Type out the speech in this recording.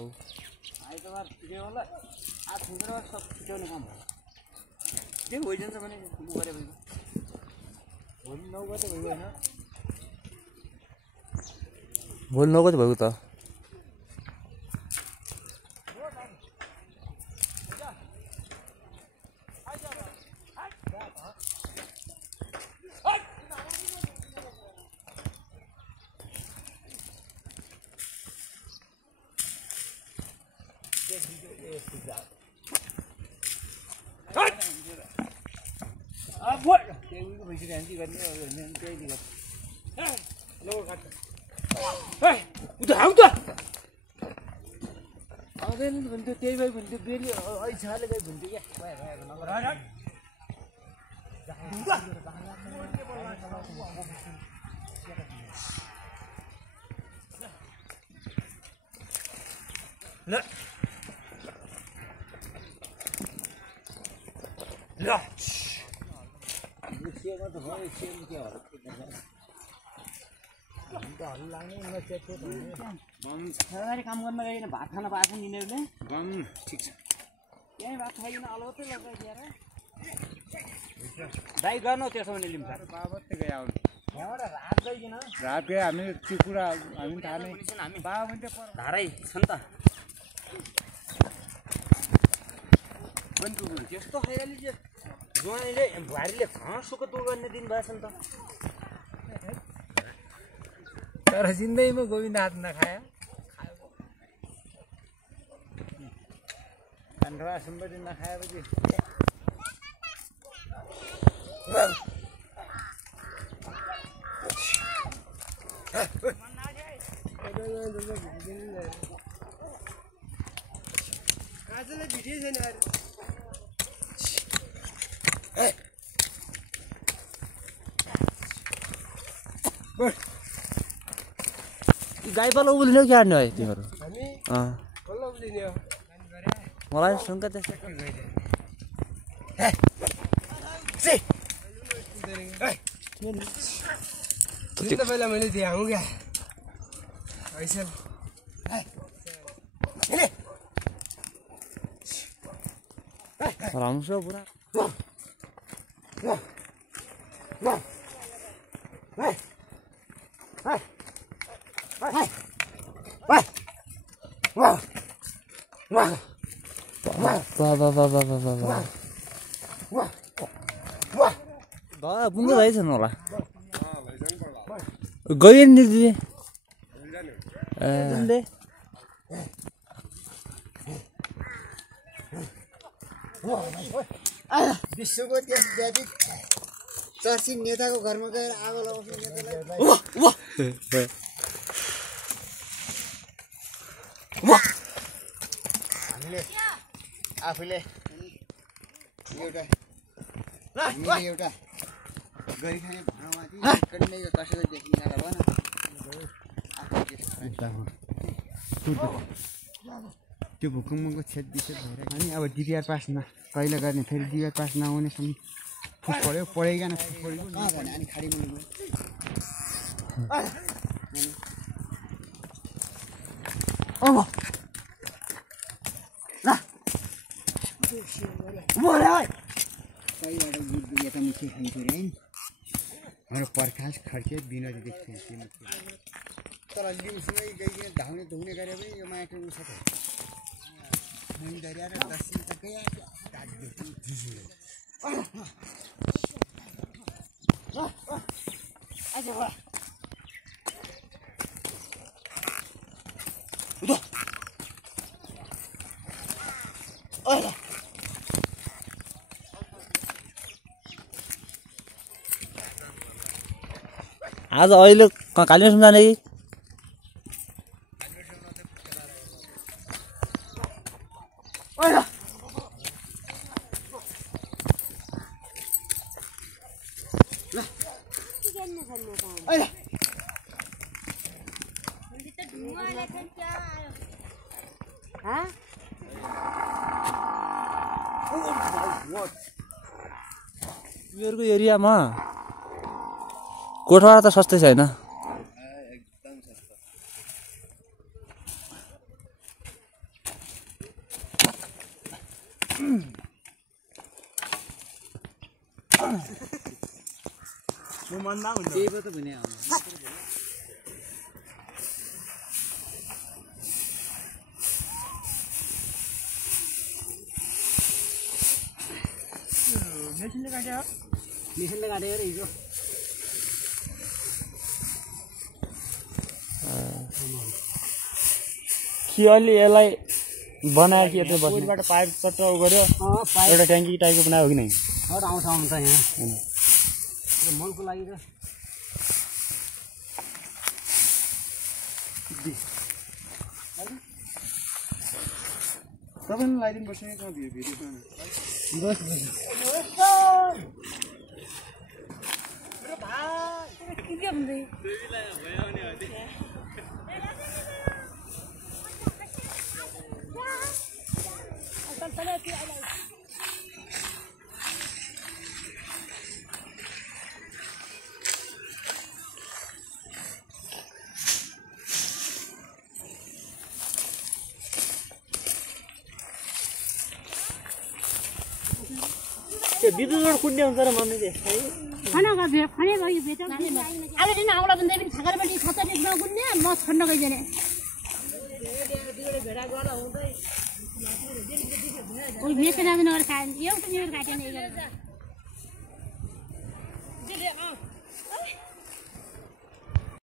आइतबार छिटो होला आज शुक्रबार सब छिटोने काम भयो के भइदिन्छ भने गरे भयो भोलि 9 गते भयो हैन भोलि 9 गते भयो त what cái quý vị sẽ gì gần nên cái gì gần lâu gần hey udah udah अबे भन्थे त्यही भई भन्थे फेरि अहिले छाले गई भन्थे के ल ल सेवा त भयो सेम के हो सरकारी काम गर्न गएन भात खान पाएको यिनीहरूले ठिक छ त्यही भात खाइकन अलगै लगाइदिएर दाइ गर्नु त्यसो भने लिन्छ बाबत गए आउनु यहाँबाट रात गइकन रात गए हामी त्यो कुरा हामी थाहा नै हामी बाबा पनि त्यो धारै छ नि त बन्टु त्यस्तो खाइराली ज्वाइँले बुहारीले हाँसोको दो गर्ने दिन भएछ नि त तर जिन्दगीमा गोविन्द हात नखायो अन्डा सम्बन्धी नखाएपछि आजले भिडियो छैन गाई पालो उब्लिने के हार्ने है तिमीहरू मलाई शङ्का त्यस्तो पहिला मैले देखाउँ क्या राम्रोसँग पुरा पुग्नु रहेछ होला गयो नि दिदी विश्वको त्यस व्यापी चर्चित नेताको घरमा गएर आगो लगाउँछ नेतालाई हामीले आफूले एउटा गरिखाने भाँडामाथि कन्नै कसैले देखिन भन त्यो भूकम्पको क्षति भएर अनि अब डिपिआर पास कहिले गर्ने फेरि डिपिआर पास नहुनेसम्म फुस पऱ्यो पढाइकन फुस पऱ्यो अनि खाडी मुनि गयो यता मुखी खाइन्छ अरे हाम्रो पर्खाल खर्के बिनरी देख्थ्यो तर लिउँसँगै गइकन धाउने धुने गरे पनि यो माटो उठ्छ दरिया र दक्षिण त गइहाल्छ आज अहिले कालीसम्म जाने कि यो एरियामा कोठा त सस्तै छैन म मन्दा हुन्न त्यही पो त भने मेसिनले काट्यो मिसनले काटेको रे हिजो कि अलि यसलाई बनायो कि यता बस्नुबाट पाइप चट्ट उ गर्यो एउटा ट्याङ्की टाइपको बनायो कि नै आउँछ आउँछ यहाँ मलको लागि त तपाईँले लगाइदिनु पर्छ नि कहाँ भिडियो विद्युत कुद्ने हुन्छ र मम्मीले खाना का भे खाने गयो बेटा अब दिन आउला बन्दै पनि ठगर बडी खतरा निक्न गुन्ने म छन्न गइजने ओइ भेट जाँदैन खाए एउटा नियर काटेन